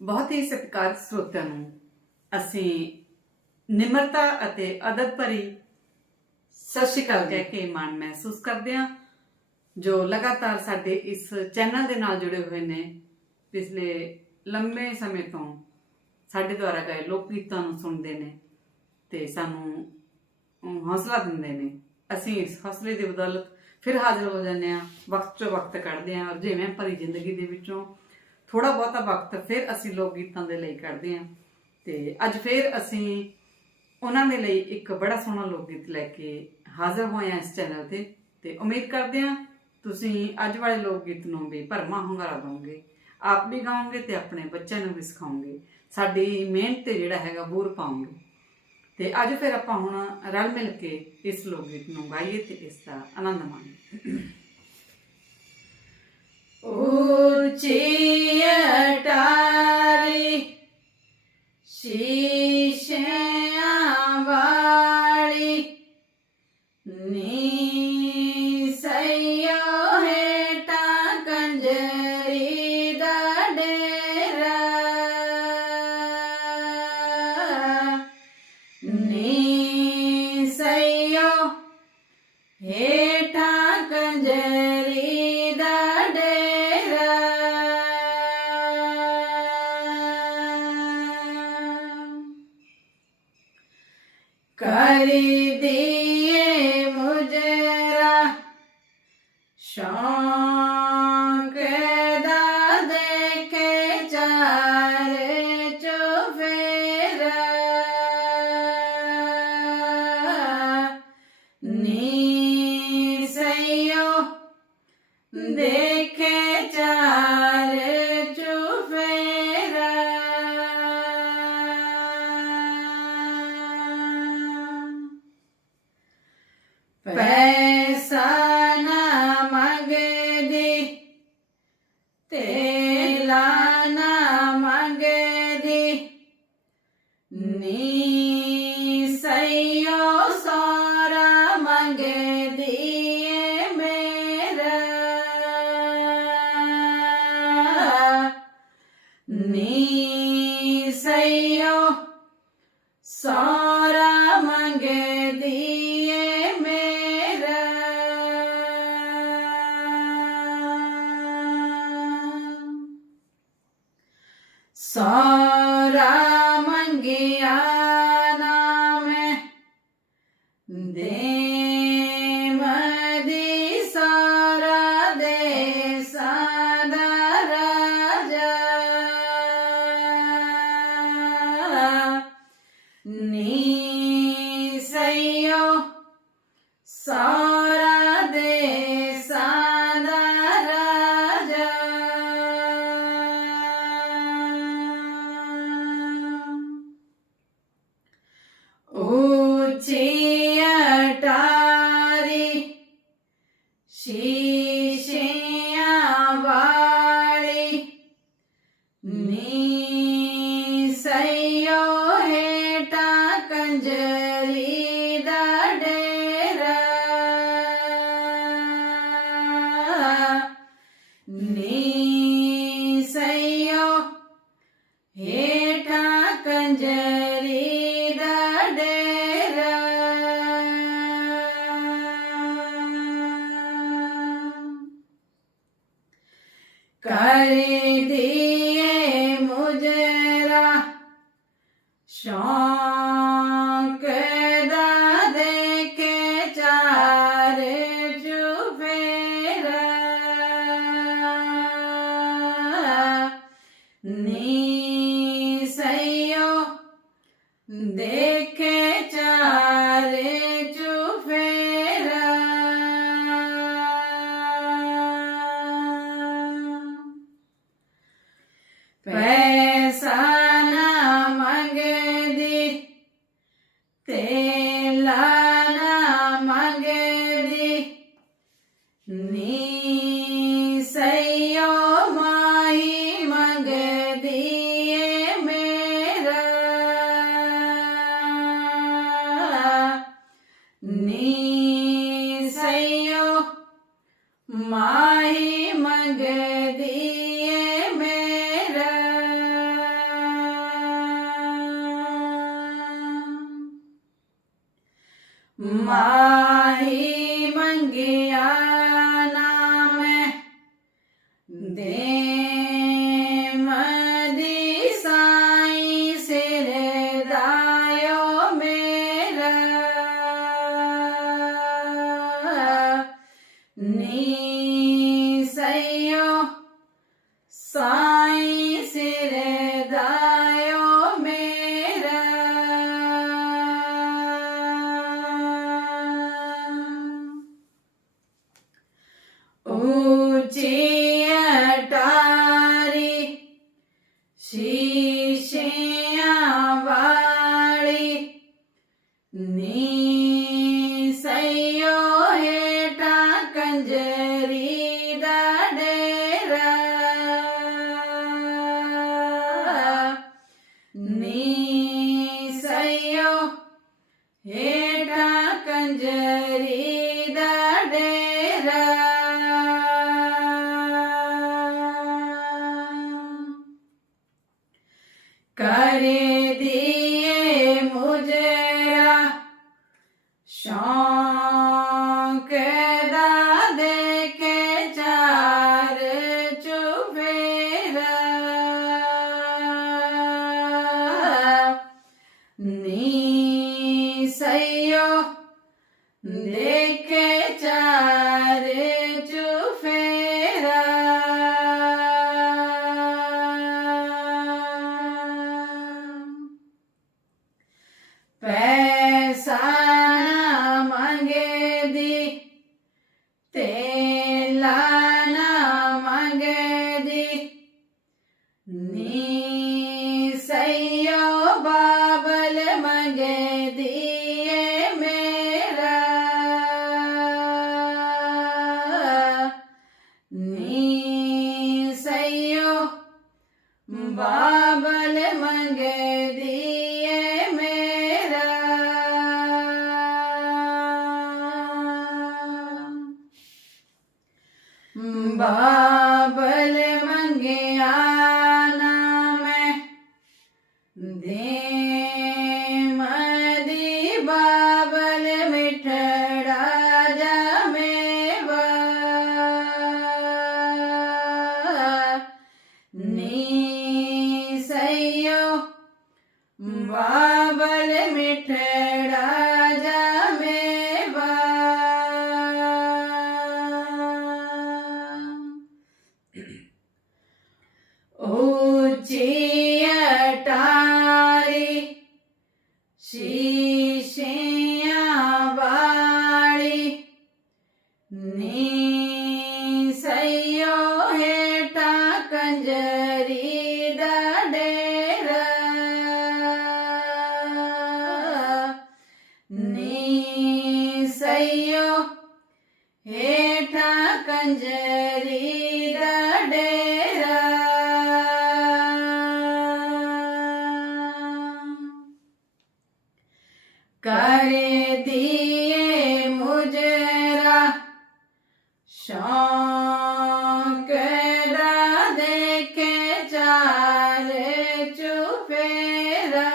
ਬਹੁਤ ਹੀ ਸਤਿਕਾਰ ਸਰੋਤਿਆਂ ਨੂੰ ਅਸੀਂ ਨਿਮਰਤਾ ਅਤੇ ਅਦਬ ਭਰੀ ਸਤਿ ਸ਼੍ਰੀ ਅਕਾਲ ਕਹਿ ਕੇ ਮਾਣ ਮਹਿਸੂਸ ਕਰਦੇ ਹਾਂ, ਜੋ ਲਗਾਤਾਰ ਸਾਡੇ ਇਸ ਚੈਨਲ ਦੇ ਨਾਲ ਜੁੜੇ ਹੋਏ ਨੇ। ਪਿਛਲੇ ਲੰਮੇ ਸਮੇਂ ਤੋਂ ਸਾਡੇ ਦੁਆਰਾ ਗਏ ਲੋਕ ਗੀਤਾਂ ਨੂੰ ਸੁਣਦੇ ਨੇ ਤੇ ਸਾਨੂੰ ਹੌਸਲਾ ਦਿੰਦੇ ਨੇ। ਅਸੀਂ ਇਸ ਹੌਸਲੇ ਦੀ ਬਦੌਲਤ ਫਿਰ ਹਾਜ਼ਰ ਹੋ ਜਾਂਦੇ ਹਾਂ, ਵਕਤ ਚੋਂ ਵਕਤ ਕੱਢਦੇ ਹਾਂ ਔਰ ਜਿਵੇਂ ਭਰੀ ਜ਼ਿੰਦਗੀ ਦੇ ਵਿੱਚੋਂ ਥੋੜਾ ਬਹੁਤਾ ਵਕਤ ਫਿਰ ਅਸੀਂ ਲੋਕ ਗੀਤਾਂ ਦੇ ਲਈ ਕੱਢਦੇ ਹਾਂ। ਤੇ ਅੱਜ ਫਿਰ ਅਸੀਂ ਉਹਨਾਂ ਦੇ ਲਈ ਇੱਕ ਬੜਾ ਸੋਹਣਾ ਲੋਕ ਗੀਤ ਲੈ ਕੇ ਹਾਜ਼ਰ ਹੋਏ ਹਾਂ ਇਸ ਚੈਨਲ ਤੇ। ਤੇ ਉਮੀਦ ਕਰਦੇ ਹਾਂ ਤੁਸੀਂ ਅੱਜ ਵਾਲੇ ਲੋਕ ਗੀਤ ਨੂੰ ਵੀ ਭਰਮਾ ਹੁੰਗਾਰਾ ਦਿਓਗੇ ਆਪ ਵੀ ਗਾਓਗੇ ਤੇ ਆਪਣੇ ਬੱਚਿਆਂ ਨੂੰ ਵੀ ਸਿਖਾਓਗੇ। ਸਾਡੀ ਮਿਹਨਤ ਤੇ ਜਿਹੜਾ ਹੈਗਾ ਬੂਰ ਪਾਓਗੇ। ਤੇ ਅੱਜ ਫਿਰ ਆਪਾਂ ਹੁਣ ਰਲ ਮਿਲ ਕੇ ਇਸ ਲੋਕ ਗੀਤ ਨੂੰ ਗਾਈਏ ਤੇ ਇਸ ਦਾ ਆਨੰਦ ਮਾਣੀਏ। ऊची अटारी शीशे ਨੀ ਸਈਓ ਸਾਰਾ ਮੰਗਦੀ ਏ ਮੇਰਾ ਨੀ ਸਈਓ ਕਰ ਦੀਏ ਮੁਜਰਾ ਸ਼ੌਂਕ ਦਾ ਦੇਖੇ ਚਾਰ ਚੁਫੇਰਾ ਨੀ ਸਈਓ ਦੇਖੇ ਮਾਹੀ ਮੰਗਿਆ ਨਾ ਮੈਂ ਦੇ ਮਦੀ ਸਾਈ ਸਿਰ ਦਾਇਓ ਮੇਰਾ। ਨੀ વાળી nem ಬಾಬಲೆ ಮ ਸ਼ਾਂਕੜਾ ਦੇਖੇ ਚਾਰੇ ਚੁਫੇਰਾ।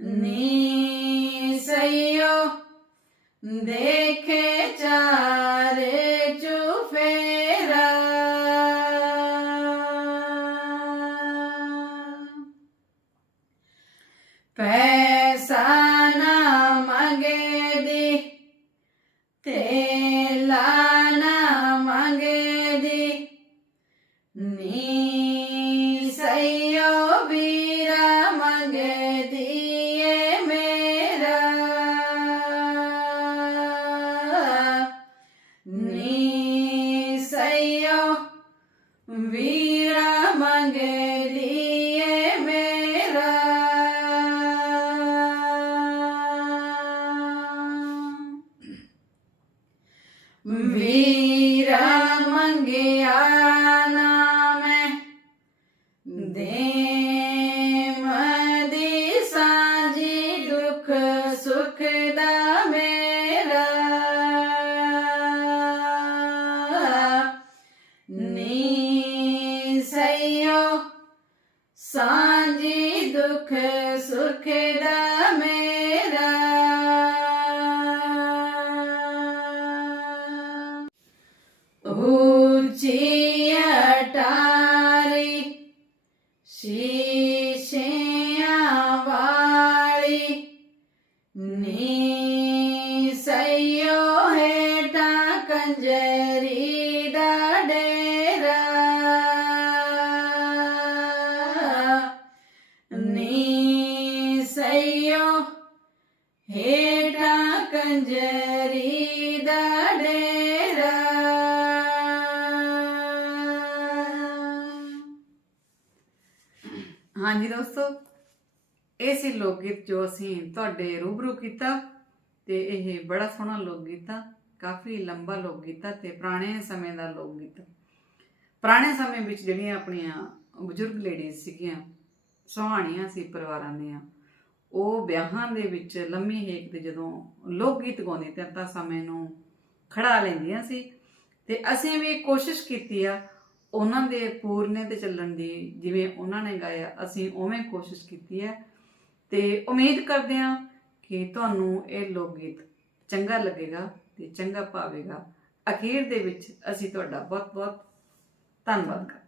ਨੀ ਸਈਓ ਦੇਖੇ ਚਾਰੇ ਚੁਫੇਰਾ। ਪੈਸਾ ਮੰਗਿਆ ਨਾ ਮੈਂ ਦੇਮ ਦੇ ਸਾਂਝੇ ਦੁੱਖ ਸੁਖ ਦਾ ਮੇਰਾ ਨੀ ਸਈਓ ਸਾਂਝੇ ਦੁੱਖ ਸੁਖ ਦਾ ਕੰਜਰੀ ਦਾ ਡੇਰਾ। ਨੀ ਸਈਓ ਹੇਟਾ ਕੰਜਰੀ ਦਾ ਡੇਰਾ। ਹਾਂਜੀ ਦੋਸਤੋ, ਇਹ ਸੀ ਲੋਕ ਗੀਤ ਜੋ ਅਸੀਂ ਤੁਹਾਡੇ ਰੂਬਰੂ ਕੀਤਾ ਤੇ ਇਹ ਬੜਾ ਸੋਹਣਾ ਲੋਕ ਗੀਤ ਆ। ਕਾਫੀ ਲੰਬਾ ਲੋਕ ਗੀਤ ਆ ਤੇ ਪੁਰਾਣੇ ਸਮੇਂ ਦਾ ਲੋਕ ਗੀਤ ਪੁਰਾਣੇ ਸਮੇਂ ਵਿੱਚ ਜਿਹੜੀਆਂ ਆਪਣੀਆਂ ਬਜ਼ੁਰਗ ਲੇਡੀਜ਼ ਸੀਗੀਆਂ, ਸੁਹਾਣੀਆਂ ਸੀ ਪਰਿਵਾਰਾਂ ਦੀਆਂ, ਉਹ ਵਿਆਹਾਂ ਦੇ ਵਿੱਚ ਲੰਮੀ ਹੇਕ ਤੇ ਜਦੋਂ ਲੋਕ ਗੀਤ ਗਾਉਂਦੇ ਤੇ ਤਾਂ ਸਮੇਂ ਨੂੰ ਖੜਾ ਲੈਂਦੀਆਂ ਸੀ ਤੇ ਅਸੀਂ ਵੀ ਕੋਸ਼ਿਸ਼ ਕੀਤੀ ਆ ਉਹਨਾਂ ਦੇ ਪੂਰਨੇ ਤੇ ਚੱਲਣ ਦੀ, ਜਿਵੇਂ ਉਹਨਾਂ ਨੇ ਗਾਇਆ, ਅਸੀਂ ਉਵੇਂ ਕੋਸ਼ਿਸ਼ ਕੀਤੀ ਹੈ ਤੇ ਉਮੀਦ ਕਰਦੇ ਹਾਂ ਕਿ ਤੁਹਾਨੂੰ ਇਹ ਲੋਕ ਗੀਤ ਚੰਗਾ ਲੱਗੇਗਾ। ਤੇ ਚੰਗਾ ਪਾਵੇਗਾ ਅਖੀਰ ਦੇ ਵਿੱਚ ਅਸੀਂ ਤੁਹਾਡਾ ਬਹੁਤ ਬਹੁਤ ਧੰਨਵਾਦ ਕਰਦੇ